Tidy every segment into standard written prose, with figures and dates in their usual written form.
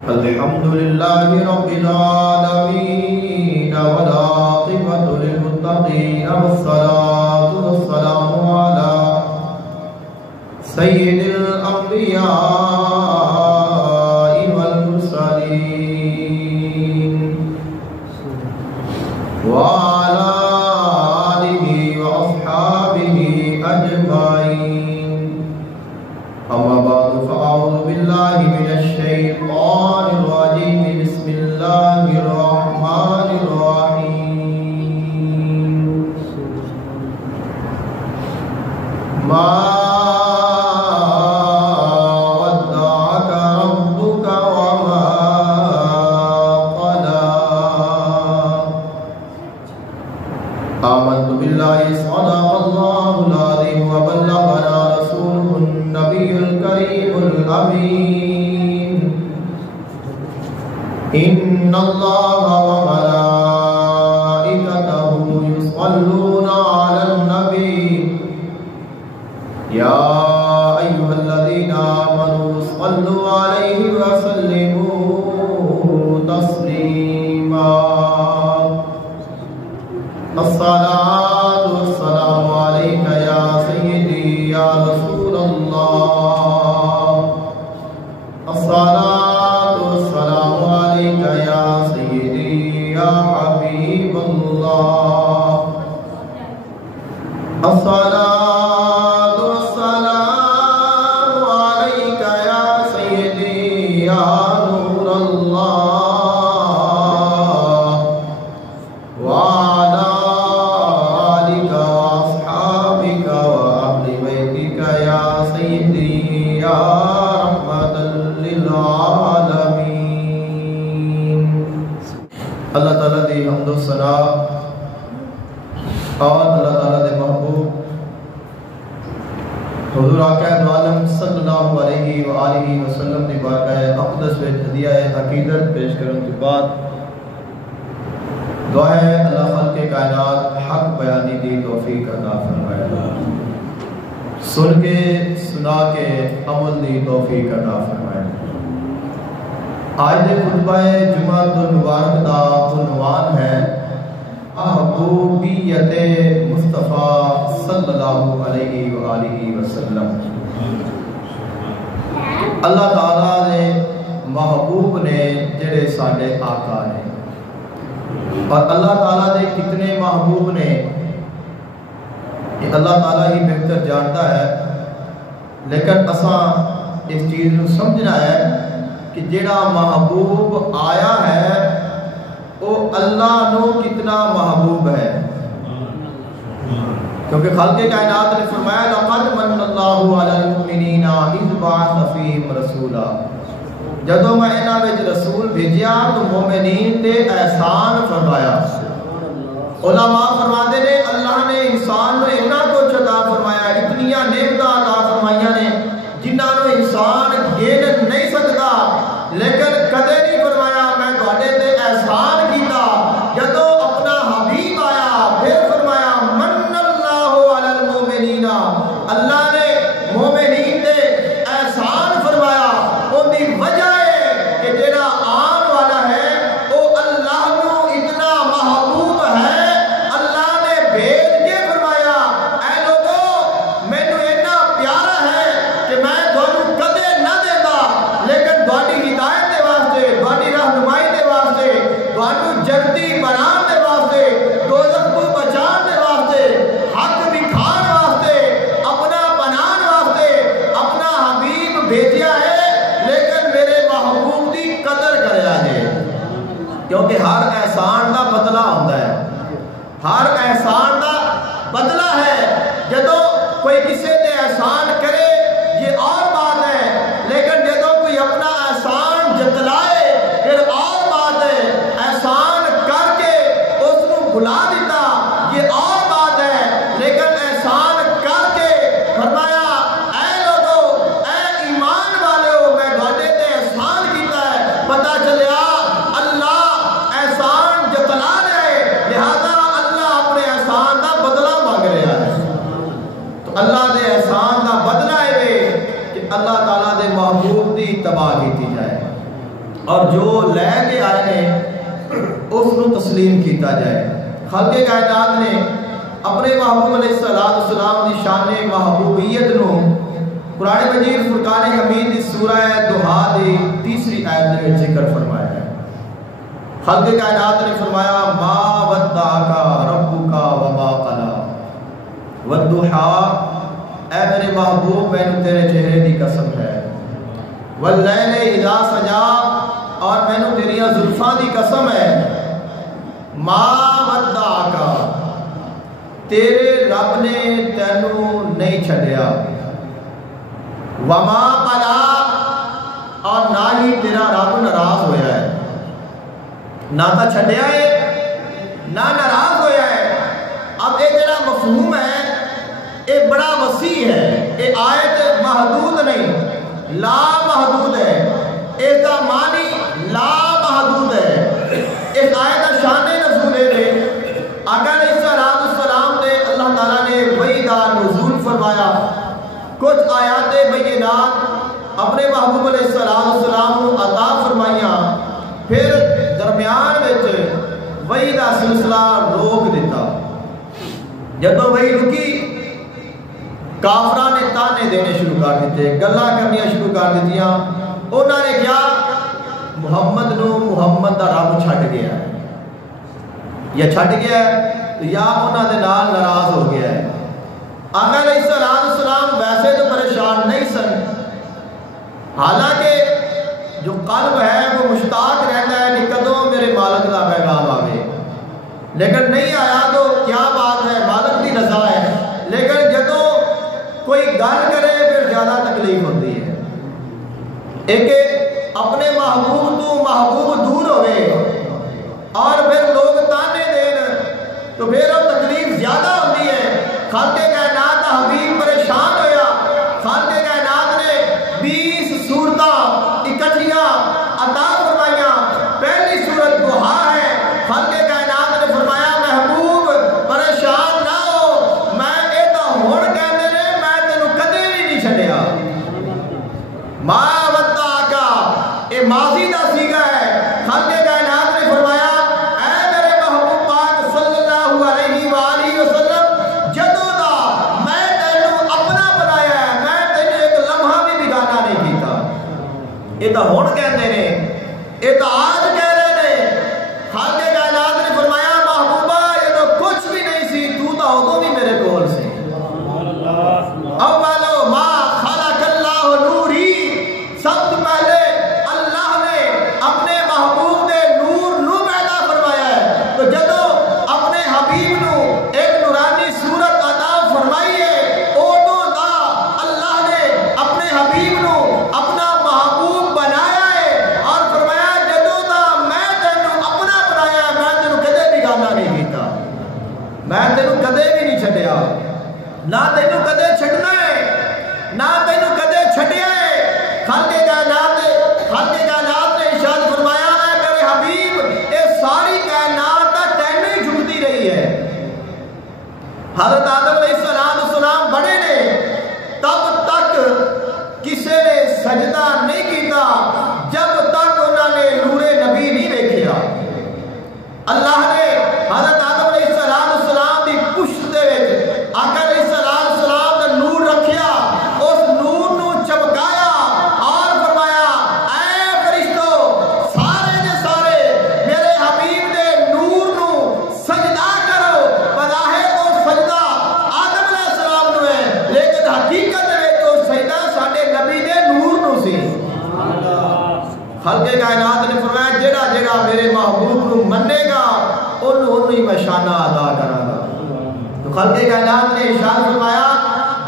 الحمد لله رب العالمين والعاقبة للمتقين والصلاة والسلام على سيد الأنبياء والمرسلين وعلى آله وأصحابه أجمعين. أما بعد فأعوذ بالله من الشيطان الرجيم. بسم الله الرحمن الرحيم. ما ودعك ربك وما قلى. آمنت بالله صدق الله العظيم وبلغنا رسوله النبي الكريم الأمين. إن الله وملائكته يصلون على النبي يا أيها الذين آمنوا صلوا عليه وسلموا تسليما. الصلاة والسلام عليك يا سيدي يا رسول الله. الصلاة والسلام عليك يا سيدي يا حبيب الله. الصلاة والسلام عليك يا سيدي يا نور الله. وعلى آلك وأصحابك وأهل بيتك يا سيدي يا رحمة للعالمين. اللہ تعالیٰ دی حمد و ثنا اور اللہ تعالیٰ دے محبوب حضور آقا عالم صلی اللہ علیہ وآلہ وسلم دی بارگاہ اقدس میں ہدیہ عقیدت پیش کرنے کے بعد دعا ہے اللہ خلق کائنات حق بیانی دی توفیق عطا فرمائے. سن کے سنا کے عمل دی توفیق عطا فرمائے. آج دے خطبہ جمعہ المبارک دا عنوان ہے محبوبیت مصطفیٰ صلی اللہ علیہ وآلہ وسلم. اللہ تعالیٰ نے محبوب نے جڑے ساڈے آقا نے، اور اللہ تعالیٰ نے کتنے محبوب نے یہ اللہ تعالیٰ ہی بہتر جانتا ہے. لیکن اساں اس چیز کو سمجھنا ہے کہ جڑا محبوب آیا ہے وہ اللہ نو کتنا محبوب ہے. کیونکہ خالق کائنات نے فرمایا لقد من اللہ علی المؤمنین اذ بعث فیہم رسولا. جدوں میں انہاں وچ رسول بھیجیا تو مومنین تے احسان فرمایا. علماء فرماتے نے اللہ نے انسان کو اتنا کچھ عطا فرمایا، اتنیاں نعمتاں عطا فرمائیاں نے جنہاں نو انسان گن نہیں سکتا. لیکن کدے نہیں فرمایا میں تہاڈے تے احسان کیتا. جدوں اپنا حبیب آیا پھر فرمایا من اللہ علی المؤمنین. اللہ نے مومنین تے احسان فرمایا. ان دی وجہ ہے کہ جڑا آن والا ہے وہ اللہ نو اتنا محبوب ہے. اللہ نے بھیج کے فرمایا اے لوگو مینوں اتنا پیارا ہے کہ میں تھانوں کدے نہ دیتا، لیکن تہاڈی ہدایت دے واسطے، تہاڈی رہنمائی دے واسطے، تھانوں جنتی بنان دے واسطے، دوزخ تو بچان دے واسطے، حق دکھان واسطے، اپنا بنان واسطے اپنا حبیب بھیجیا ہے. لیکن میرے محبوب دی قدر کریا ہے، کیونکہ ہر احسان دا بدلہ ہوتا ہے. ہر احسان دا بدلہ ہے. جدوں کوئی کسی تے احسان کرے یہ اور بات ہے، لیکن جدوں کوئی اپنا احسان جتلائے پھر اور بات ہے. احسان کر کے اس کو بھلا دیتا یہ اور بات ہے، لیکن احسان کر کے فرمایا اے لوگو اے ایمان والے ہو میں تہاڈے تے احسان کیتا ہے. پتہ چلیا اللہ احسان جتلا رہا ہے، لہذا اللہ اپنے احسان دا بدلہ مانگ رہا ہے. تو اللہ دے احسان دا بدلہ ہے کہ اللہ تعالیٰ دے محبوب دی اتباع کی جائے. اور جو لے کے آئے نے اس کو تسلیم کیتا جائے۔ خالق کائنات نے اپنے محبوب علیہ السلام کی شان محبوبیت نو قرآن مجید فرقان حمید کی سورہ دوحہ دی 3 آیت میں ذکر فرمایا ہے۔ خالق کائنات نے فرمایا ما ودعک ربک وما قلی والضحیٰ، اے میرے محبوب میں نے تیرے چہرے کی قسم ہے، واللیل اذا سجا، اور میں نے تیری زلفاں دی قسم ہے، ما ودعک، تیرے رب نے تینوں نہیں چھڈیا، وما قلی، اور نہ ہی تیرا رب ناراض ہویا ہے، نہ تو چھڈیا ہے نہ ناراض ہویا ہے۔ اب یہ جڑا مفہوم ہے یہ بڑا وسیع ہے، یہ آیت محدود نہیں، لا محدود ہے، اس کا معنی لا محدود ہے۔ اس آیت کا شان نزول ہے آقا علیہ السلام نے اللہ تعالیٰ نے وحی دا نزول فرمایا، کچھ آیات بینات اپنے محبوب علیہ السلام کو عطا فرمائیاں، پھر درمیان وچ وحی دا سلسلہ روک دیتا۔ جدوں وحی رکی کافراں نے تانے دینے شروع کر دیتے، گلاں کرنیاں شروع کر دیتیاں۔ انہوں نے کیا محمد دا رب چھڈ گیا ہے، یا چھڈ گیا ہے تو یا انہوں نے نال ناراض ہو گیا ہے۔ آقا علیہ السلام ویسے تو پریشان نہیں سن، حالانکہ جو قلب ہے وہ مشتاق رہتا ہے کہ کدوں میرے مالک کا پیغام آوے، لیکن نہیں آیا تو کیا بات ہے، مالک کی رضا ہے۔ لیکن جدوں کوئی گل کرے پھر زیادہ تکلیف ہوتی ہے، ایک اپنے محبوب تو محبوب دور ہوئے اور پھر لوگ تانے دین تو پھر وہ تکلیف زیادہ ہوتی ہے۔ خالق کائنات کا حبیب پریشان ہویا، خالق کائنات نے 20 صورتاں اکٹھیاں عطا فرمائیاں۔ پہلی صورت دوحہ ہے، خالق کائنات نے فرمایا محبوب پریشان نہ ہو، میں یہ تو ہن کہندے نے میں تینوں کدے بھی نہیں چھڈیا۔ ما ودعک، یہ ماضی دا صیغہ ہے۔ خالق کائنات نے فرمایا اے میرے محبوب پاک صلی اللہ علیہ وآلہ وسلم، جدوں دا میں تینوں اپنا بنایا ہے، میں تینوں ایک لمحہ بھی بیگانہ نہیں کیتا۔ یہ تو ہن کہندے نے، یہ تو آج کہہ رہے نے۔ خالق کائنات نے فرمایا محبوبہ یہ تو کچھ بھی نہیں سی، تو ادوں بھی میرے کول سی۔ اولو ما خلق اللہ نوری، سب سے پہلے اللہ نے اپنے محبوب دے نور نو پیدا فرمایا ہے۔ تو جدو اپنے حبیب نو ایک نورانی صورت عطا فرمائی ہے، اوڈوں دا اللہ نے اپنے حبیب نو اپنا محبوب بنایا ہے اور فرمایا جدو دا میں تینوں اپنا بنایا ہے، میں تینوں کدے بھی گانا نہیں کیتا، میں تینوں کدے بھی نہیں چھڈیا، نہ تینوں کدے چھڈنا ہے نہ تینوں کدے چھڈیا ہے۔ خالق کائنات نے ارشاد فرمایا ہے میرے حبیب یہ ساری کائنات تینوں ہی جھکتی رہی ہے۔ حضرت آدم علیہ السلام بڑے نے تب تک کسی نے سجدہ نہیں کیتا جب تک انہوں نے نور نبی نہیں دیکھا۔ اللہ نے حضرت آدم علیہ السلام کی پشت دے وچ آقا علیہ السلام نے نور رکھیا، اس نور نو چمکایا اور فرمایا اے فرشتو سارے دے سارے میرے حبیب دے نور نو سجدہ کرو۔ بظاہر وہ سجدہ آدم علیہ السلام نو ہے، لیکن حقیقت میں تو سجدہ ساڈے نبی دے نور نو سی۔ خالق کائنات نے فرمایا جڑا جڑا میرے محبوب نو منے گا انہوں ہی میں شانہ ادا کراں گا۔ تو خالق کائنات نے ارشاد فرمایا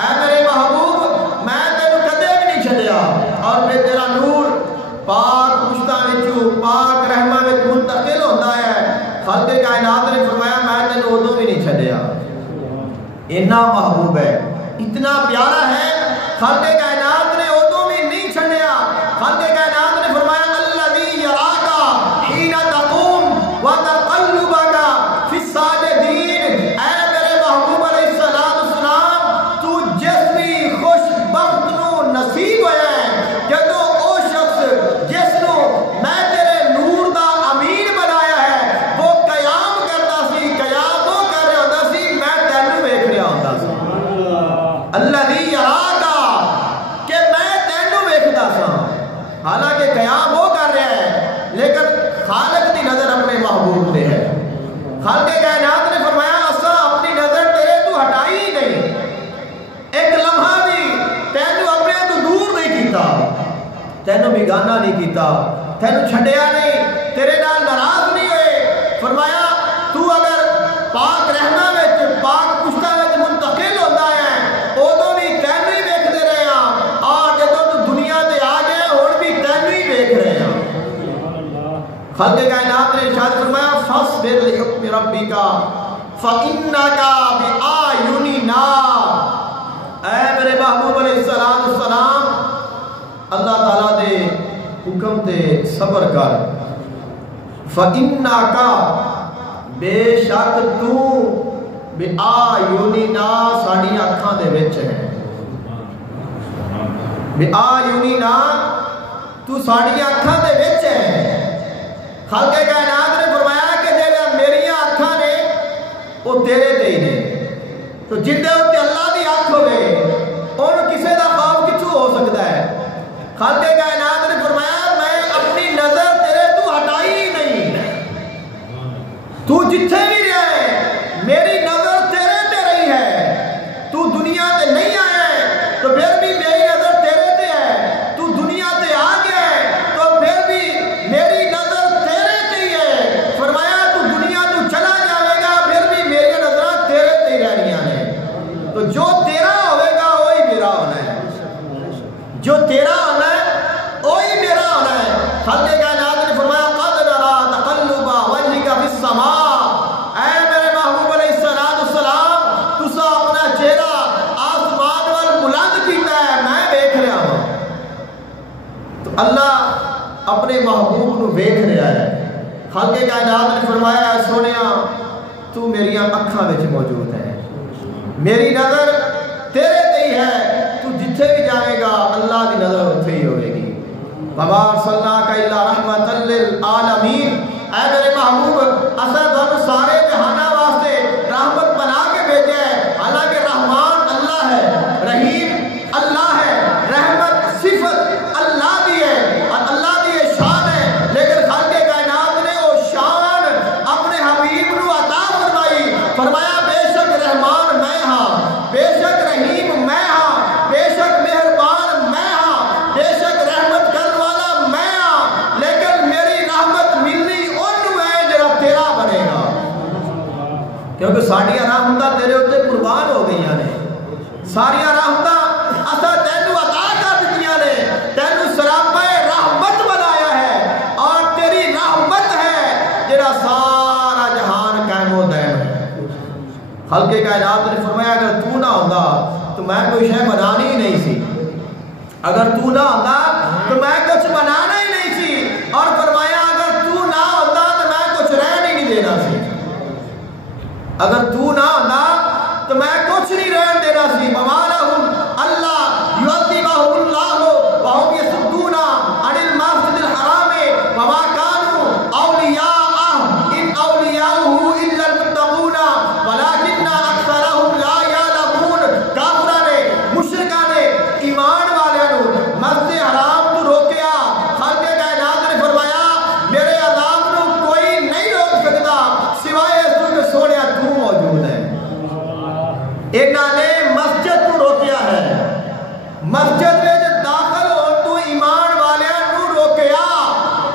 اے میرے محبوب میں تینوں کدے بھی نہیں چھڈیا، اور پھر تیرا نور پاک پشتاں وچوں پاک رحماں وچ منتقل ہوتا ہے۔ خالق کائنات نے فرمایا میں تینوں ادوں بھی نہیں چھڈیا۔ اتنا محبوب ہے، اتنا پیارا ہے، خالق کائنات نے ادوں بھی نہیں چھڈیا۔ خالق کائنات نے فرمایا الذی یراک حین تقوم وتقلبک فی الساجدین، اے میرے محبوب علیہ السلام تو جس بھی خوش بخت نو نصیب ہویا ہے جدو او شخص جس نو میں خالق کائنات نے فرمایا اسا اپنی نظر تیرے تو ہٹائی ہی نہیں، ایک لمحہ بھی تینوں اپنے تو دور نہیں کیتا، تینوں بیگانہ نہیں کیتا، تینوں چھڈیا نہیں، تیرے نال ناراض نہیں ہوئے۔ فرمایا تو اگر پاک رحمہ وچ پاک پشتہ وچ منتقل ہوتا ہے ادوں بھی تینوں ہی ویکھتے رہے ہاں، اور جدوں تو دنیا تے آ گئے ہن بھی تینوں ہی ویکھ رہے ہاں۔ خالق کائنات نے ارشاد فرمایا فاصبر لحکم ربک فإنک بأعیننا، اے میرے محبوب علیہ السلام اللہ تعالیٰ دے حکم تے صبر کر، فإنک بے شک تو بأعیننا ساڑی اکھاں دے وچ ہے، بأعیننا تو ساڑی اکھاں دے وچ ہے۔ خالق کائنات نے فرمایا کہ جیڑا میری اکھاں نے وہ تیرے تے ہی نے، تو جدے اتنے اللہ دی اکھ ہوئے ان کسے دا خوف کچھو ہو سکتا ہے۔ خالق کائنات نے فرمایا میں اپنی نظر تیرے تو ہٹائی ہی نہیں، تو جتھے بھی رہا ہے میری نظر تیرے تے رہی ہے، تو دنیا تے نہیں آیا ہے تو پھر بھی میری نظر تیرے تے ہے، تو دنیا تے آ گیا ہے تو پھر بھی میری نظر تیرے تے ہی ہے۔ فرمایا تو دنیا تو چلا جاوے گا پھر بھی میری نظریں تیرے تے ہی رہنیاں نے، تو جو تیرا ہوئے گا وہی میرا ہونا ہے، جو تیرا ہونا ہے وہی میرا ہونا ہے۔ خالق کائنات نے فرمایا قد نرى تقلب وجهك في السماء، اے میرے محبوب علیہ السلام تسا اپنا چہرہ آسمان وال بلند کیتا ہے، میں دیکھ رہا ہوں۔ تو اللہ اپنے محبوب نو دیکھ رہا ہے۔ خالق کائنات نے فرمایا سونیا تو میری اکھاں وچ موجود ہے، میری نظر تیرے تے ہی ہے، تو جتھے بھی جائے گا اللہ دی نظر اتھے ہی ہوئے گی۔ وَمَا أَرْسَلْنَاكَ إِلَّا رَحْمَةً لِّلْعَالَمِينَ، اے میرے محبوب اساں تانوں سارے جہاناں واسطے رحمت بنا کے بھیجا ہے، حالانکہ رحمان اللہ ہے، رحیم اللہ ہے، رحمت صفت اللہ دی ہے اور اللہ دی یہ شان ہے، لیکن خالق کائنات نے وہ شان اپنے حبیب نو عطا فرمائی۔ فرمایا بے شک رحمان میں ہاں، بے شک رحیم میں ہاں، بے شک مہربان میں ہاں، بے شک رحمت کرنے والا میں ہاں، لیکن میری رحمت ملنی انہوں ہے جڑا تیرا بنے گا، کیونکہ ساڑیاں رحمتاں تیرے ہوتے قربان ہو گئیاں نے، ساریاں رحمتاں اساں تینوں عطا کر دتیاں نے، تینوں سراپا رحمت بنایا ہے، اور تیری رحمت ہے جڑا سارا جہان قائم و دائم ہے۔ خالق کائنات نے فرمایا اگر تو نہ ہوتا تو میں کوئی شے بنانی ہی نہیں سی، اگر تو نہ ہوتا تو میں کچھ بنانا ہی نہیں سی، اور فرمایا اگر تو نہ ہوتا تو میں کچھ رہن ہی نہیں دینا سی، اگر تو نہ ہوتا تو میں کچھ نہیں رہن دینا سی۔ وَمَا لَهُمْ أَلَّا يُعَذِّبَهُمُ اللَّهُ وَهُمْ يَصُدُّونَ عَنِ الْمَسْجِدِ الْحَرَامِ وَمَا كَانُوا أَوْلِيَاءَهُ إِنْ أَوْلِيَاؤُهُ إِلَّا الْمُتَّقُونَ وَلَكِنَّ أَكْثَرَهُمْ لَا يَعْلَمُونَ۔ کافراں نے مشرکاں نے ایمان والوں نو مسجد حرام تو روکیا، خالق کائنات نے فرمایا میرے عذاب نو کوئی نہیں روک سکتا سوائے اس کے سونیا تو موجود ہے۔ انہاں نے مسجد کو روکیا ہے، مسجد میں داخل ہو تو ایمان والوں نو روکیا۔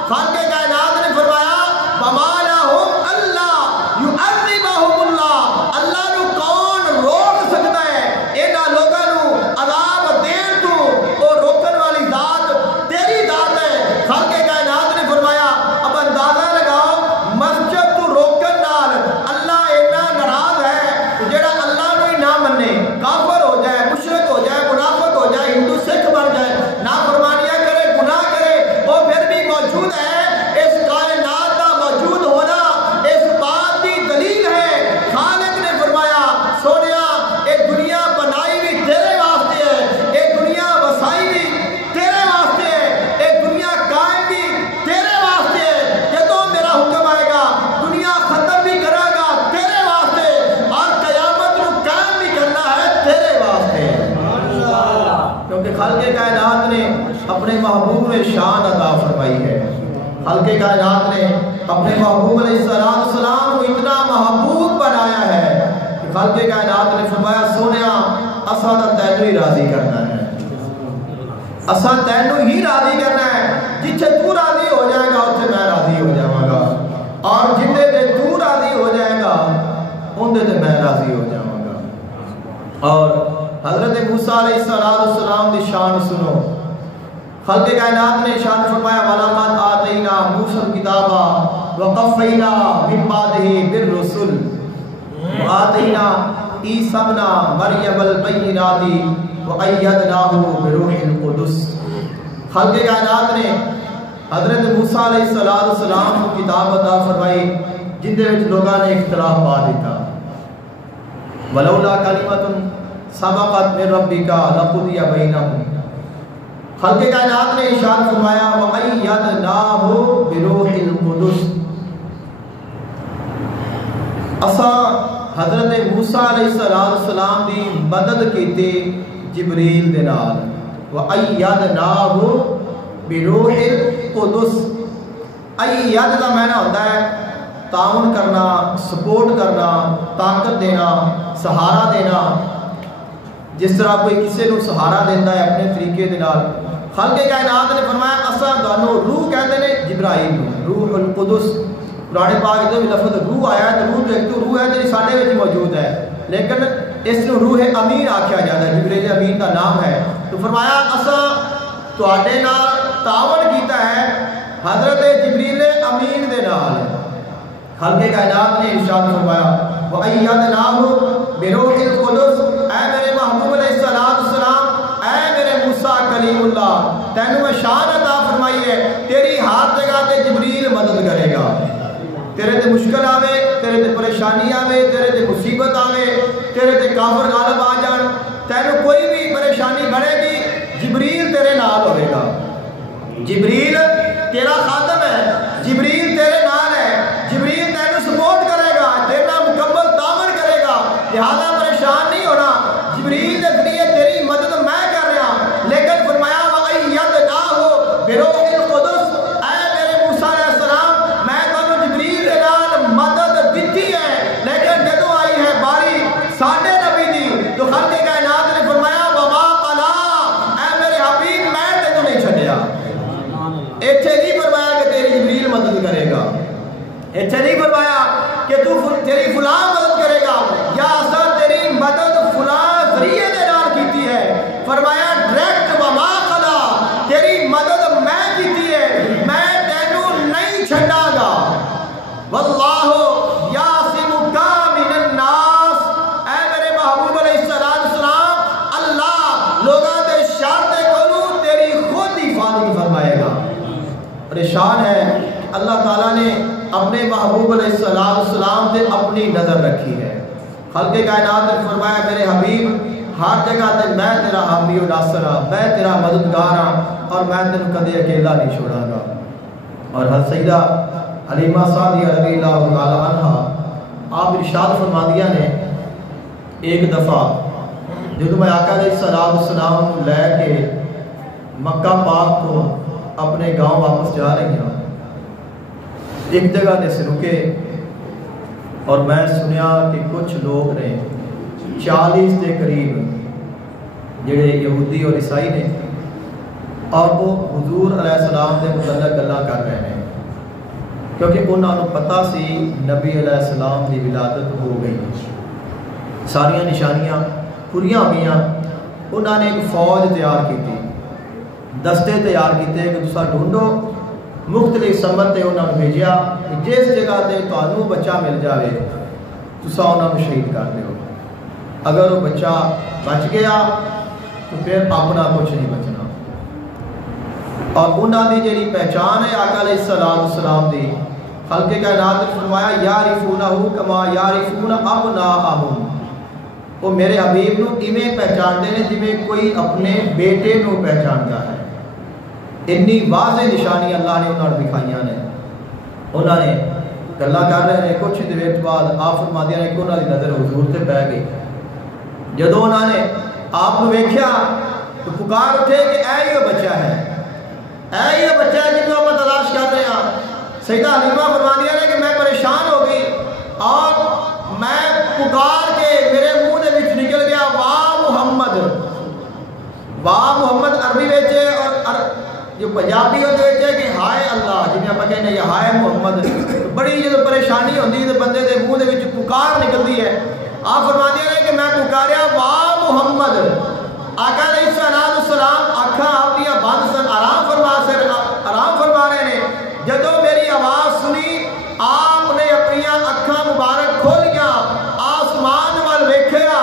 خالق کائنات نے فرمایا وَمَا لَهُمْ أَلَّا يُعَذِّبَهُمُ اللَّهُ، اللہ نو کون روک سکتا ہے انہاں لوگاں نو عذاب دین تو، وہ روکن والی ذات تیری ذات ہے۔ خالق کائنات نے فرمایا اب اندازہ لگاؤ مسجد تو روکن نال اللہ اتنا ناراض ہے جڑا اللہ نو ہی نہ منے، کافر ہو جائے، مشرک ہو جائے، منافق ہو جائے، ہندو سکھ بن جائے، نافرمانیاں کرے، گناہ کرے، وہ پھر بھی موجود ہے۔ اس کائنات کا موجود ہونا اس بات کی دلیل ہے۔ خالق نے فرمایا سونیا یہ دنیا بنائی بھی تیرے واسطے ہے، یہ دنیا وسائی بھی تیرے واسطے ہے، یہ دنیا قائم بھی تیرے واسطے ہے، جدوں میرا حکم آئے گا دنیا ختم بھی کرے گا تیرے واسطے، اور قیامت نو قائم بھی کرنا ہے تیرے واسطے، کیونکہ خالق کائنات نے اپنے محبوب میں شان عطا فرمائی ہے۔ خالق کائنات نے اپنے محبوب علیہ السلام کو اتنا محبوب بنایا ہے کہ خالق کائنات نے فرمایا سونیا اساں دا تینوں ہی راضی کرنا ہے، اساں تینوں ہی راضی کرنا ہے، جتھے تو راضی ہو جائے گا اتنے میں راضی ہو جاواں گا، اور جتھے تے تو راضی ہو جائے گا اندے تے میں راضی ہو جاواں گا۔ اور حضرت موسیٰ علیہ السلام دی شان سنو، خالق کائنات نے شان فرمایا وَلَقَدْ آتَيْنَا مُوسَى الْكِتَابَ وَقَفَّيْنَا مِن بَعْدِهِ بِالرُّسُلِ وَآتَيْنَا عِیسَى ابْنَ مَرْیَمَ الْبَیِّنَاتِ وَأَیَّدْنَاهُ بِرُوحِ الْقُدُسِ۔ خالق کائنات نے حضرت موسیٰ علیہ السلام کو کتاب عطا فرمائی جن دے وچ لوگاں نے اختلاف پا دیتا، وَلَوْلَا كَلِمَةٌ سَبَقَتْ مِن رَبِّكَ لَقُضِیَ بَیْنَهُمْ۔ خالق کائنات نے ارشاد فرمایا وَأَیَّدْنَاهُ بِرُوحِ الْقُدُسِ۔ اساں حضرت موسیٰ علیہ السلام دی مدد کیتی جبریل دے نال، وَأَیَّدْنَاهُ بِرُوحِ الْقُدُسِ۔ ایّد دا معنی ہوتا ہے تعاون کرنا، سپورٹ کرنا، طاقت دینا، سہارا دینا، جس طرح کوئی کسی نو سہارا دیتا ہے اپنے طریقے دے نال۔ خالق کائنات نے فرمایا اساں دانو روح کہتے ہیں جبرائیل نو، روح القدس۔ قرآن پاک جو بھی لفظ روح آیا ہے تو روح تو ایک تو روح ہے جو ساڈے وچ موجود ہے، لیکن اس نو روح امین آکھیا جاتا ہے، جبریل امین کا نام ہے۔ تو فرمایا اساں تواڈے نال تعاون کیتا ہے حضرت جبریل امین دے نال۔ خالق کائنات نے ارشاد فرمایا وَأَیَّدْنَاهُ بِرُوحِ الْقُدُسِ۔ اے میرے محبوب علیہ السلام، اے میرے موسیٰ کلیم اللہ، تینوں میں شان عطا فرمائی ہے تیری ہر جگہ تے جبریل مدد کرے گا، تیرے تے مشکل آوے، تیرے تے پریشانی آوے، تیرے تے مصیبت آوے، تیرے تے کافر غالب آ جان، تینوں کوئی بھی پریشانی بڑھے گی جبریل تیرے نال ہوئے گا۔ جبریل تیرا خادم ہے، جبریل تیرے نال ہے، جبریل تینوں سپورٹ کرے گا، تیرا مکمل تعاون کرے گا، لہذا پریشان نہیں ہونا، جبریل کے ذریعے تیری مدد میں کر رہا۔ لیکن فرمایا وَأَیَّدْنَاهُ بِرُوحِ الْقُدُسِ۔ اے میرے موسیٰ علیہ السلام، میں تمہیں جبریل کے نال مدد دیتی ہے، لیکن جدو آئی ہے باری ساڈے نبی دی تو خالق کائنات نے فرمایا وَمَا قَلَا، اے میرے حبیب میں تینوں نہیں چھڈیا۔ ایتھے نہیں فرمایا کہ تیری جبریل مدد کرے گا، ایتھے نہیں فرمایا کہ تیری فلاں مدد کرے گا یا اصل تیری مدد فلاں ذریعے دے نال کیتی ہے۔ فرمایا ڈائریکٹ وما قلا، تیری مدد میں کیتی ہے، میں تینوں نہیں چھڈا گا۔ واللہ یعصمک من الناس۔ اے میرے محبوب علیہ السلام، اللہ لوگاں دے شر دے کولوں تیری خود حفاظت فرمائے گا۔ پریشان ہے اللہ تعالیٰ نے اپنے محبوب علیہ السلام سے اپنی نظر رکھی ہے۔ خالق کائنات نے فرمایا میرے حبیب ہر جگہ تے میں تیرا حامی و ناصر ہاں، میں تیرا مددگار ہاں، اور میں تینوں کدی اکیلا نہیں چھوڑا گا۔ اور حضرت سیدہ حلیمہ سعدیہ رضی اللہ تعالی عنہ آپ ارشاد فرماندیاں نے ایک دفعہ جب میں آقا علیہ السلام کو لے کے مکہ پاک کو اپنے گاؤں واپس جا رہی ہوں، ایک جگہ نے سے رکے اور میں سنیا کہ کچھ لوگ نے 40 کے قریب جڑے یہودی اور عیسائی نے، اور وہ حضور علیہ السلام کے متعلق گلاں کر رہے ہیں، کیونکہ انہوں نے پتہ سی نبی علیہ السلام کی ولادت ہو گئی، ساریاں نشانیاں پوریاں ہوئیاں۔ انہوں نے ایک فوج تیار کی تھی، دستے تیار کیتے کہ تسا ڈھونڈو، مختلف سمت تے انہوں نے بھیجیا کہ جس جگہ تے تانوں بچہ مل جاوے تسا انہوں نے شہید کر دیو، اگر وہ بچہ بچ گیا تو پھر اپنا کچھ نہیں بچنا۔ اور انہوں نے جیڑی پہچان ہے آقا علیہ السلام دی، خالق کائنات نے فرمایا یعرفونہ کما یعرفون ابناءہم، وہ میرے حبیب نو ایویں پہچانتے ہیں جویں کوئی اپنے بیٹے نو پہچانتا ہے۔ اتنی واضح نشانی اللہ نے انہوں نے دکھائیاں نے۔ انہوں نے گلا کر رہے ہیں، کچھ دیر بعد آپ فرماندیاں نے کہ انہوں کی نظر حضور سے پہ گئی۔ جدو انہوں نے آپ کو ویکھیا تو پکار اٹھے کہ اے یہ بچہ ہے، اے یہ بچہ ہے جنہوں ہم تلاش کر رہے ہیں۔ سیدہ حلیمہ فرماندیاں نے کہ میں پریشان ہو گئی اور میں پکار کے میرے منہ دے وچ نکل گیا واہ محمد عربی وچ اور جو پنجابی ہوتے وچ کہ ہائے اللہ جنہیں آپ کہنے یا ہائے محمد بڑی جب پریشانی ہوتی ہے تو بندے دے منہ دے وچ پکار نکلتی ہے. آپ فرماندیاں نے کہ میں پکاریا واہ محمد. آقا علیہ السلام آنکھاں اپنی بند سن آرام فرما رہے ہیں. جدو میری آواز سنی آپ نے اپنی اکھاں مبارک کھولیاں آسمان وال ویکھیا.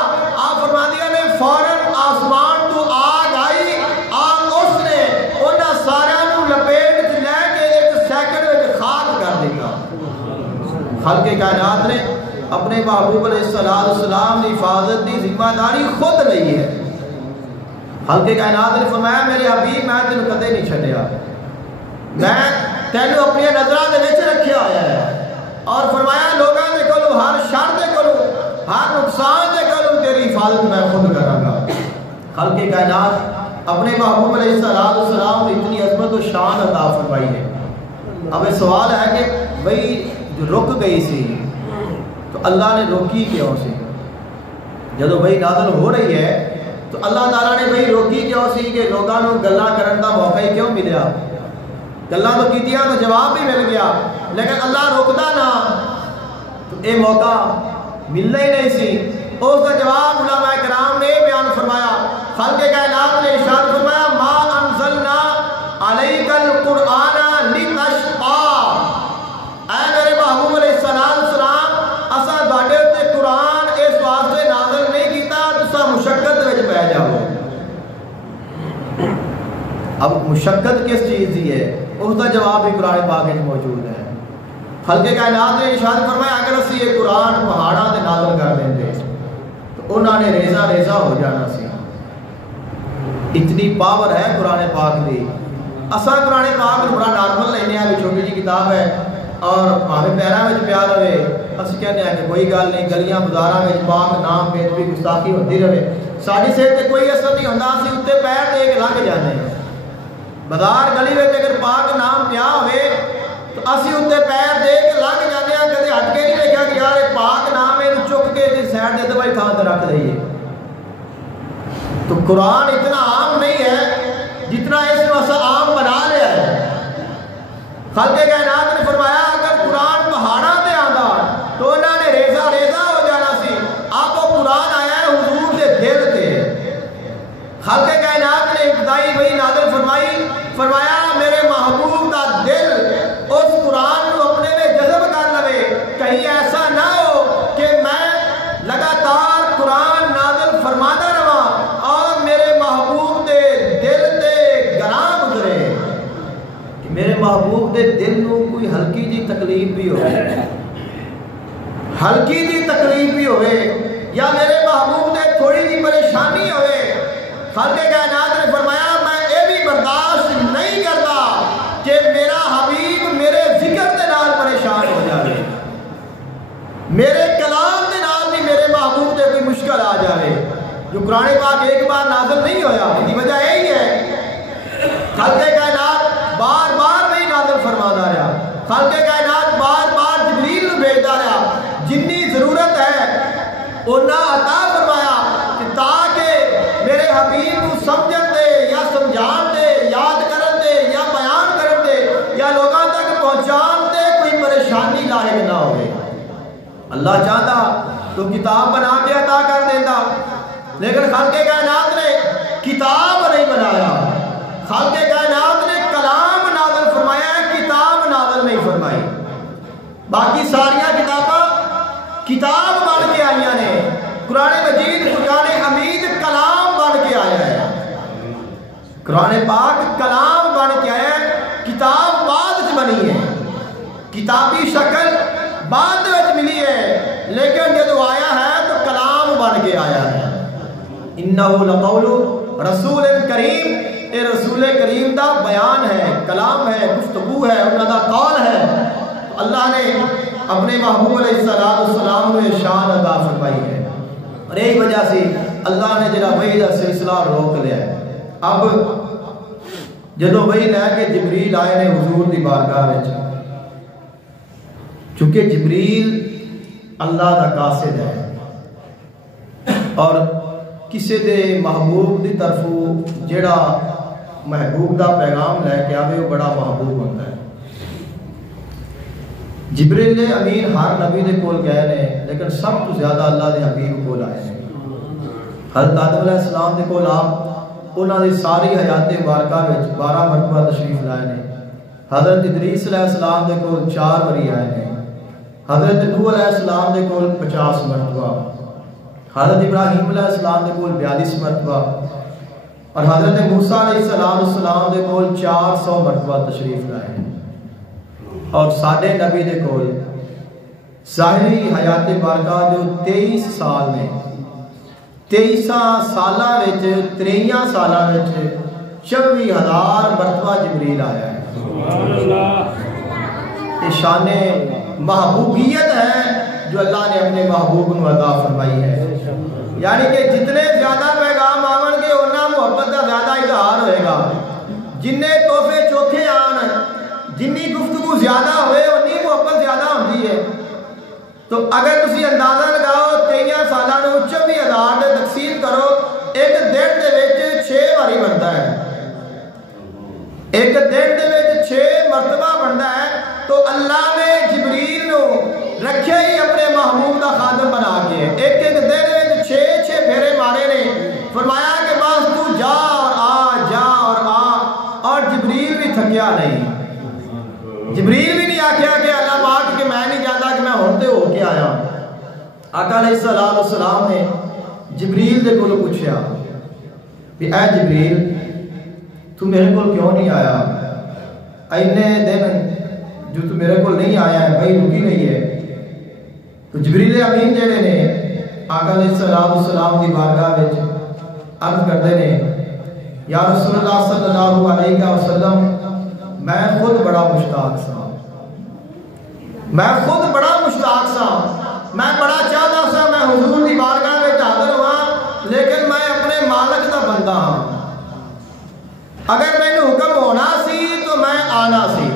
آپ فرماندیاں نے فوراً آسمان تو آگ آئی اور اس نے انہاں سارے نوں لپیٹ وچ لے کے ایک سیکنڈ وچ خاک کر دیا. خالق کائنات نے اپنے محبوب علیہ السلام کی حفاظت کی ذمہ داری خود لئی ہے. خالق کائنات نے فرمایا میرے حبیب میں تینوں کدے نہیں چھڈیا, میں تینوں اپنی نظراں دے وچ رکھیا ہوا ہے اور فرمایا لوگاں دے کولوں ہر شر دے کولوں ہر نقصان دے کولوں تیری حفاظت میں خود کراں گا. خالق کائنات اپنے محبوب علیہ السلام نے اتنی عظمت و شان عطا فرمائی ہے. اب یہ سوال ہے کہ بھئی جو رک گئی سی تو اللہ نے روکی کیوں سی؟ جدو بھئی نازل ہو رہی ہے تو اللہ تعالیٰ نے بھئی روکی کیوں سی کہ لوگاں نوں گلاں کرن دا موقع ہی کیوں ملیا؟ گلاں تو کیتیاں تو جواب بھی مل گیا لیکن اللہ روکدا نہ تو اے موقع ملنا ہی نہیں سی. اس کا جواب علماء کرام نے بیان فرمایا. خالق کائنات نے ارشاد فرمایا ما انزلنا علیک القرآن لتشقى. اے میرے محبوب علیہ السلام اساں تواڈے تے قرآن اس واسطے نازل نہیں کیتا تساں مشقت وچ پے جاؤ. اب مشقت کس چیز دی ہے اس کا جواب بھی قرآن پاک میں موجود ہے. خالق کائنات نے ارشاد فرمایا اگر اسی یہ قرآن پہاڑاں تے نازل کر دیندے تو انہاں نے ریزہ ریزہ ہو جانا سی. اتنی پاور ہے قرآن پاک دی. اساں قرآن پاک بڑا نارمل لینے ہیں, چھوٹی جی کتاب ہے اور بھاوے پیراں وچ پیا رہے اسی کہنے ہیں کہ کوئی گل نہیں, گلیاں بازاراں وچ پاک نام بے ادبی گستاخی ہوندی رہے, ساڈی صحت تے کوئی اثر نہیں ہوندا. اسی اوتے پیر ٹے کے لنਘ جانے ہیں. بازار گلی وچ اگر پاک نام پیا ہوئے تو اسی اوتے پیر دے کے لنਘ جانے ہیں, کدے ہٹ کے نہیں دیکھا کہ یار یہ پاک نام ہے چک کے سائڈ دے دوائی تھان تے رکھ دئیے. تو قرآن اتنا عام نہیں ہے جتنا اس کو اساں عام بنا لیا ہے. خالق کائنات نے فرمایا اگر قرآن پہاڑاں تے آندا تو انہاں نے ریزہ ریزہ ہو جانا سی. اب وہ قرآن آیا ہے حضور دے دل تے. خالق کائنات نے ابتدائی وحی نازل فرمایا میرے محبوب دا دل اس قرآن کو اپنے میں جذب کر لے. کہیں ایسا نہ ہو کہ میں لگاتار قرآن نازل فرماتا رہا اور میرے محبوب دے دل تے گراں گزرے, کہ میرے محبوب دے دل نو کوئی ہلکی جی تکلیف بھی ہوئے یا میرے محبوب دے تھوڑی جی پریشانی ہوئے. خالق کائنات نے فرمایا میں یہ بھی برداشت نہیں کرتا کہ میرا حبیب میرے ذکر دے نال پریشان ہو جائے, میرے کلام دے نال بھی میرے محبوب دے کوئی مشکل آ جائے. جو قرآن پاک ایک بار نازل نہیں ہویا اس کی وجہ یہی ہے خالق کائنات بار بار وہی نازل فرماتا رہا. خالق کائنات بار بار جبریل نو بھیجتا رہا. جتنی ضرورت ہے انہاں عطا فرمایا کہ تاکہ میرے حبیب کو سمجھن دے یا سمجھان دے یاد کرن دے یا بیان کرن دے یا لوگاں تک پہنچان دے کوئی پریشانی لاحق نہ ہوئے. اللہ چاہتا تو کتاب بنا کے عطا کر دیتا لیکن خالق کائنات نے کتاب نہیں بنایا. خالق کائنات نے کلام نازل فرمایا ہے, کتاب نازل نہیں فرمائی. باقی ساریاں کتاب بن کے آئیاں نے. قرآن مجید فرقان حمید کلام بن کے آیا ہے. قرآن پاک کلام بن کے آیا ہے, کتاب بعد سے بنی ہے, کتابی شکل بعد میں ملی ہے لیکن جب آیا ہے تو کلام بن کے آیا ہے. انہو لقول رسول کریم, اے رسول کریم دا بیان ہے, کلام ہے, گفتگو ہے, انہوں دا قول ہے. اللہ نے اپنے محبوب علیہ السلام کو شان عطا فرمائی ہے اور یہی وجہ سے اللہ نے جڑا وحی دا سلسلہ روک لیا ہے. اب جدو وحی لے کے جبریل آئے نے حضور دی بارگاہ وچ چونکہ جبریل اللہ دا قاصد ہے اور کسی دے محبوب دی طرفوں جڑا محبوب دا پیغام لے کے آوے وہ بڑا محبوب ہوتا ہے۔ جبریل امین ہر نبی دے کول گئے نے لیکن سب تو زیادہ اللہ دے حبیب کول آئے ہیں۔ حضرت آدم علیہ السلام دے کول آپ انہاں دی ساری حیات مبارکہ وچ 12 مرتبہ تشریف لائے نے۔ حضرت ادریس علیہ السلام دے کول 4 باری آئے نے۔ حضرت نوح علیہ السلام دے کول 50 مرتبہ، حضرت ابراہیم علیہ السلام دے کول 42 مرتبہ اور حضرت موسیٰ علیہ السلام دے کول 400 مرتبہ تشریف لائے ہیں۔ اور ساڈے نبی دے کول ظاہری حیات مبارکہ جو 23 سال نے، 23 سالاں وچ 23 سالاں وچ 24,000 مرتبہ جبریل آیا ہے۔ سبحان اللہ، یہ شان محبوبیت ہے جو اللہ نے اپنے محبوب کو عطا فرمائی ہے۔ یعنی کہ جتنے زیادہ پیغام آون گے اتنا محبت کا زیادہ اظہار ہوئے گا، جننے تحفے چوکھے آن جنی گفتگو زیادہ ہوئے اتنی محبت زیادہ ہوتی ہے۔ تو اگر تسی اندازہ لگاؤ 23 سالہ نو 24,000 دے تقسیم کرو، ایک دن دے وچ 6 باری بنتا ہے، ایک دن دے وچ 6 مرتبہ بنتا ہے۔ تو اللہ نے جبریل نو رکھے ہی اپنے محبوب دا خادم بنا کے ایک ایک دن وچ 6 پھیرے مارے نے، فرمایا کہ بس تو جا اور آ، جا اور آ، اور جبریل بھی تھکیا نہیں۔ جبریل بھی نہیں آکھیا کہ اللہ پاک کہ میں نہیں جاتا کہ میں ہوتے ہو کے آیا۔ آقا علیہ السلام نے جبریل دے کولوں پوچھیا کہ اے جبریل تو میرے کول کیوں نہیں آیا؟ اینے دن جو تو میرے کول نہیں آیا ہے بھائی رکی نہیں ہے۔ تو جبریل امین جڑے نے آقا علیہ السلام کی بارگاہ وچ عرض کرتے نے یا رسول اللہ صلی اللہ علیہ وسلم میں خود بڑا مشتاق سا، میں خود بڑا مشتاق سا، میں بڑا چاہتا سا میں حضور کی بارگاہ میں حاضر ہوا، لیکن میں اپنے مالک کا بندہ ہوں۔ اگر میں نے حکم ہونا سی تو میں آنا سی،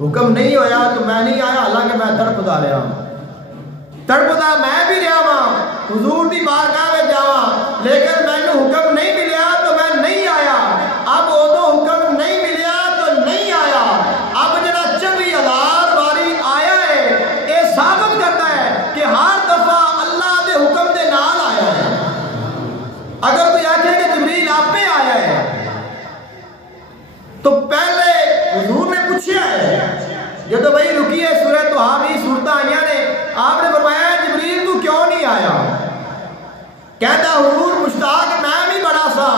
حکم نہیں ہویا تو میں نہیں آیا، حالانکہ میں تڑپدا رہا ہوں، تڑپدا میں بھی رہا ہوں حضور کی بارگاہ میں جاواں، لیکن میں نے حکم نہیں ملیا تو میں نہیں آیا۔ اب ادو حکم نہیں ملیا تو نہیں آیا، اب جڑا 24,000 باری آیا ہے یہ ثابت کرتا ہے کہ ہر دفعہ اللہ دے حکم دے نال آیا ہے۔ اگر کوئی آکھے کہ جبریل آپ پہ آیا ہے تو پہلے حضور نے پوچھا ہے، جب تو بھائی رکیے سورہ توحا بھی صورتیں آئیاں نے، آپ نے فرمایا جبریل تو کیوں نہیں آیا؟ کہتا حضور مشتاق میں بھی بڑا سا،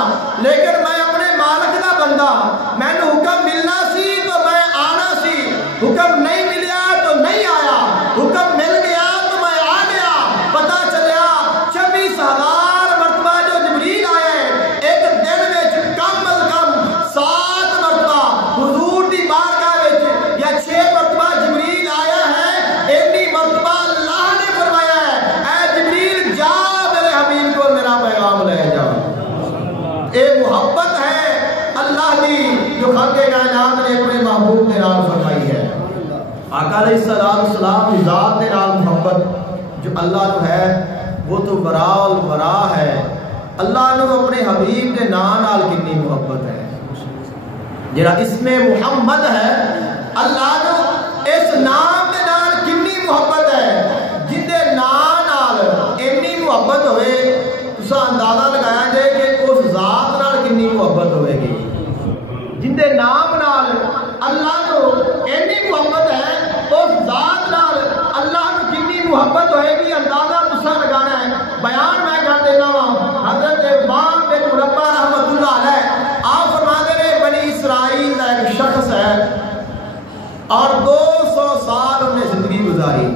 لیکن میں اپنے مالک کا بندہ، میں نے حکم ملنا سی تو میں آنا سی، حکم نہیں ملیا تو نہیں آیا، حکم مل گیا تو میں آ گیا۔ پتہ چلیا 24,000 مرتبہ جو جبریل آیا ہے، ایک دن وچ کم از کم 7 مرتبہ حضور دی بارگاہ وچ یا 6 مرتبہ جبریل آیا ہے۔ اتنی مرتبہ اللہ نے فرمایا ہے اے جبریل جا میرے حبیب کو میرا پیغام لے جا۔ اے محبت ہے اللہ کی جو خلق کائنات نے اپنے محبوب کے نام فرمائی ہے۔ آقا علیہ السلام کی ذات کے نام محبت جو اللہ کو ہے وہ تو برا البرا ہے۔ اللہ نے اپنے حبیب کے نام نال کتنی محبت ہے، جڑا اسم محمد ہے، اللہ نے اس نام کے نال کتنی محبت ہے، جن دے نام نال اتنی محبت ہوئے تسا اندازہ لگایا جائے کہ اس ذات نال کتنی محبت ہوئے گی۔ جن دے نام نال اللہ کو اتنی محبت ہے، اس ذات نال اللہ کو کتنی محبت ہوئے گی اندازہ تسا لگانا ہے۔ بیان میں کر دینا ہوں، حضرت امام بن مربع رحمۃ اللہ علیہ آپ فرماتے ہیں بنی اسرائیل کا ایک شخص ہے اور 200 سال انہیں زندگی گزاری،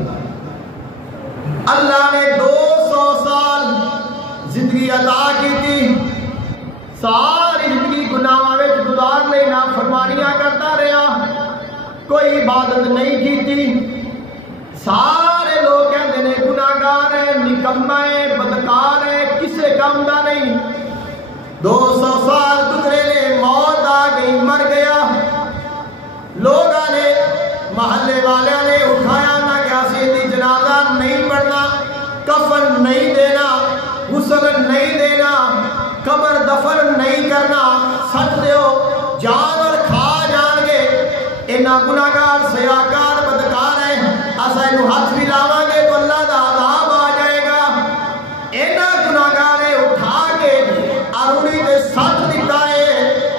اللہ نے 200 سال زندگی عطا کی تھی، ساری زندگی گناہاں وچ گزار لئی، نافرمانیاں کرتا رہا، کوئی عبادت نہیں کی تھی۔ سارے لوگ کہتے ہیں گناہگار ہے، نکما ہے، بدکار ہے، کسے کام دا نہیں۔ 200 سال گزرے نے، موت آ گئی، مر گیا۔ لوگاں نے محلے والوں نے اٹھایا نہیں پڑھنا، کفن نہیں دینا، غسل نہیں دینا، قبر دفن نہیں کرنا، سچ دیو جانور کھا جان گے، انہاں گناہگار سیاکار بدکار ہیں، اسا انہوں ہاتھ بھی لاواں گے تو اللہ دا عذاب آ جائے گا۔ انہاں گناہگارے اٹھا کے اروڑی دے ساتھ دیتا ہے،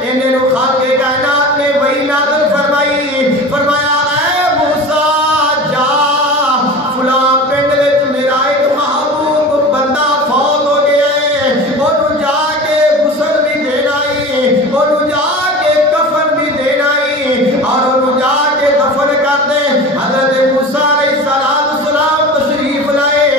انہیں نو خالق کائنات نے وہی نازل فرمائی، فرمایا اے موسیٰ جا فلاں پنڈ وچ میرا ایک محبوب بندہ فوت ہو گیا ہے، انہوں جا کے غسل بھی دینا ہی، انہوں جا کے کفن بھی دینا ہی، اور انہوں جا کے دفن کر دے۔ حضرت موسیٰ علیہ السلام تشریف لائے،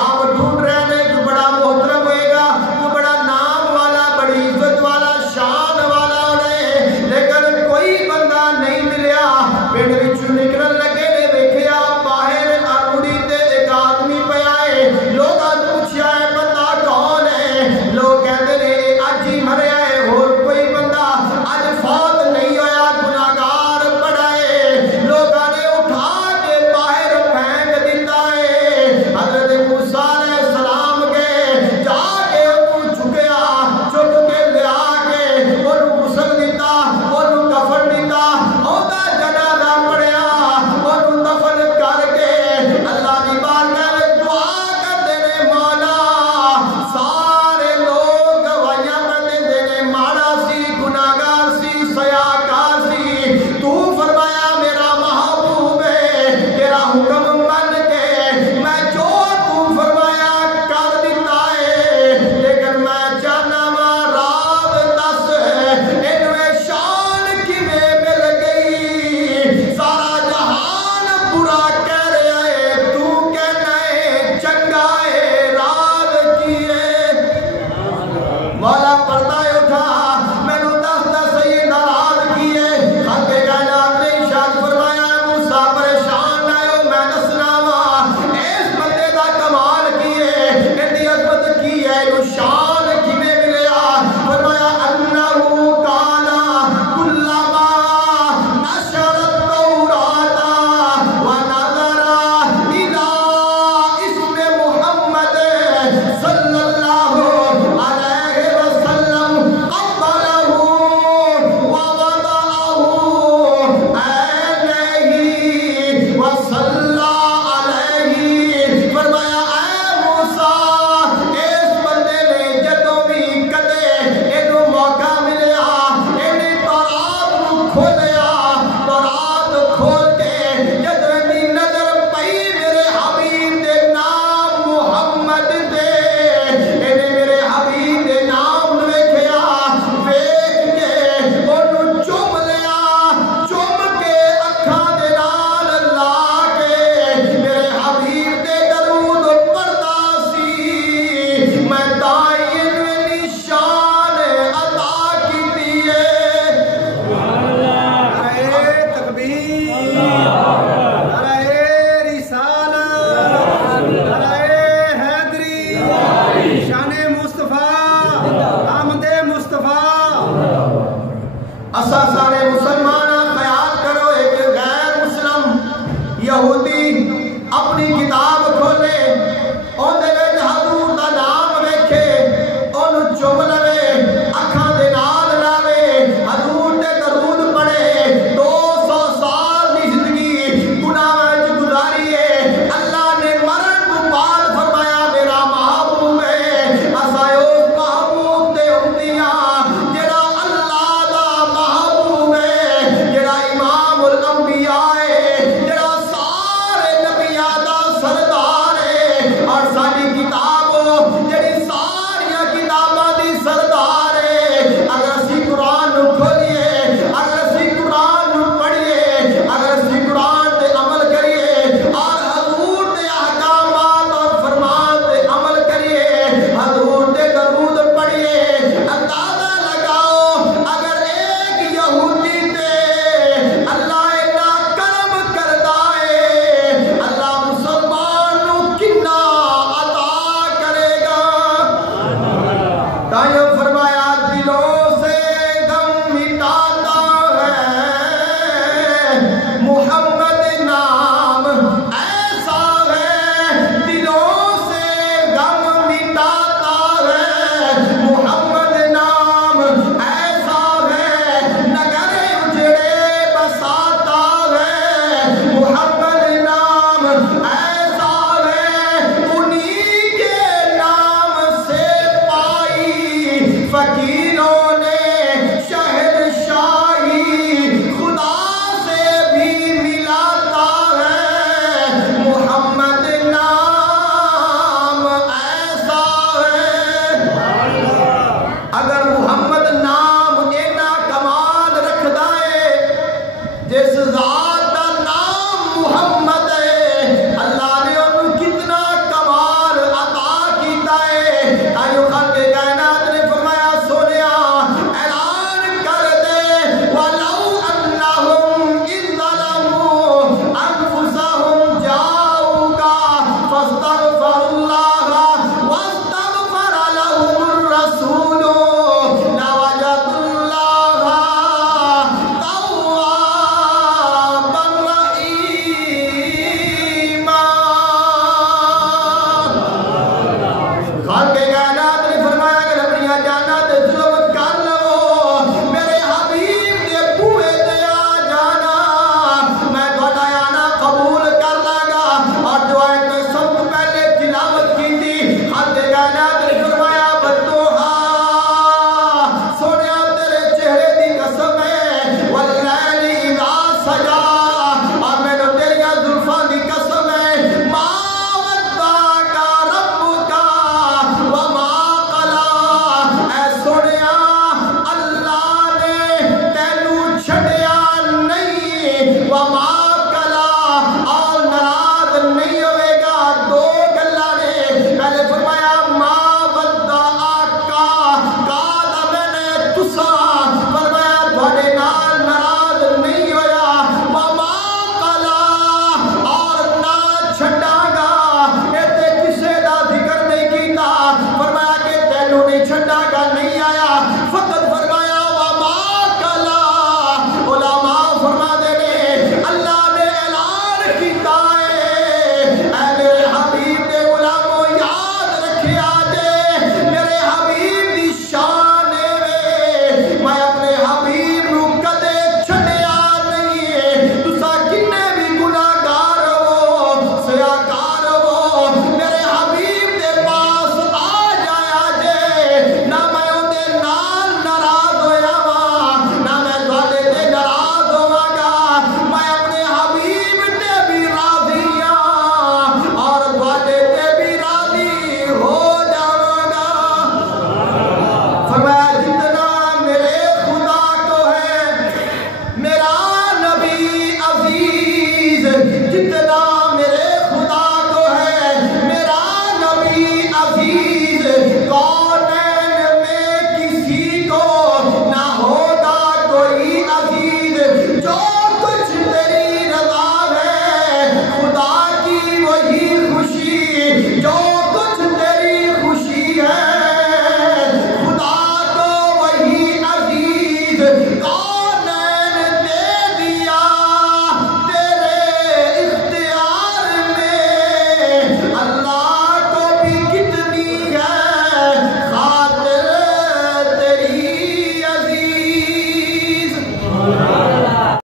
آپ ڈھونڈ رہے ہیں جو بڑا محترم ہوئے گا، جو بڑا نام والا، بڑی عزت والا، شان والا انہیں، لیکن کوئی بندہ نہیں ملیا۔ پنڈ وچوں نکلن لگے نے دیکھیا باہر اروڑی تے ایک آدمی پیا ہے، لوگاں تو پوچھیا ہے بندہ کون ہے، لوگ کہتے نے اج ہی مریا ہے، اور کوئی بندہ اج فوت نہیں ہویا، گناہگار بڑا ہے، لوگاں نے اٹھا کے باہر پھینک دیتا ہے۔ حضرت موسیٰ علیہ السلام کے جا کے انہوں چکیا، چک کے لیا کے انہوں غسل دیتا، انہوں کفن دیتا، اودا جنازہ پڑیا، انہوں دفن کر کے اللہ دی بارگاہ میں دعا کرتے نے مولا، سارے لوگ گواہیاں کرتے نے ماڑا سی، گناہگار سی، سیاکار سی، تو فرمایا میرا محبوب ہے، تیرا حکم من کے میں جو تو فرمایا کر دیتا ہے، لیکن میں جانا وا رات دس انویں شان کیویں مل گئی، سارا جہان برا کہہ رہا ہے، تو کہنا ہے چنگا ہے، راز کی ہے۔ مولا پردہ اٹھا مینوں دس صحیح ناراض کی ہے۔ خالق کائنات نے ارشاد فرمایا موسیٰ پریشان نہ ہو، میں دسنا وا اس بندے دا کمال کی ہے، اتنی عظمت کی ہے، انہوں شان کیویں ملیا۔ فرمایا انہو کانا کلما نشر التوراۃ ونظر الی اسم محمد صلی اللہ علیہ وسلم قبلہ ووضعہ عینیہ وصلی علیہ۔ فرمایا اے موسیٰ اس بندے نے جدوں بھی کدے انہوں موقع ملیا، انہیں تورات نو کھولیا، تورات کھول کے جدوں دی نظر پئی میرے حبیب دے نام محمد دے، انہیں میرے حبیب دے نام نو ویکھیا، ویکھ کے انہوں چوم لیا، چوم کے اکھاں دے نال لا کے میرے حبیب دے درود پڑھدا سی، میں تائی انہیں نشان عطا کیتی ہے۔ نعرہ تکبیر، نعرہ رسالت، نعرہ حیدری، شان مصطفیٰ، آمد مصطفیٰ۔ اسا سارے مسلمان خیال کرو ایک غیر مسلم یہودی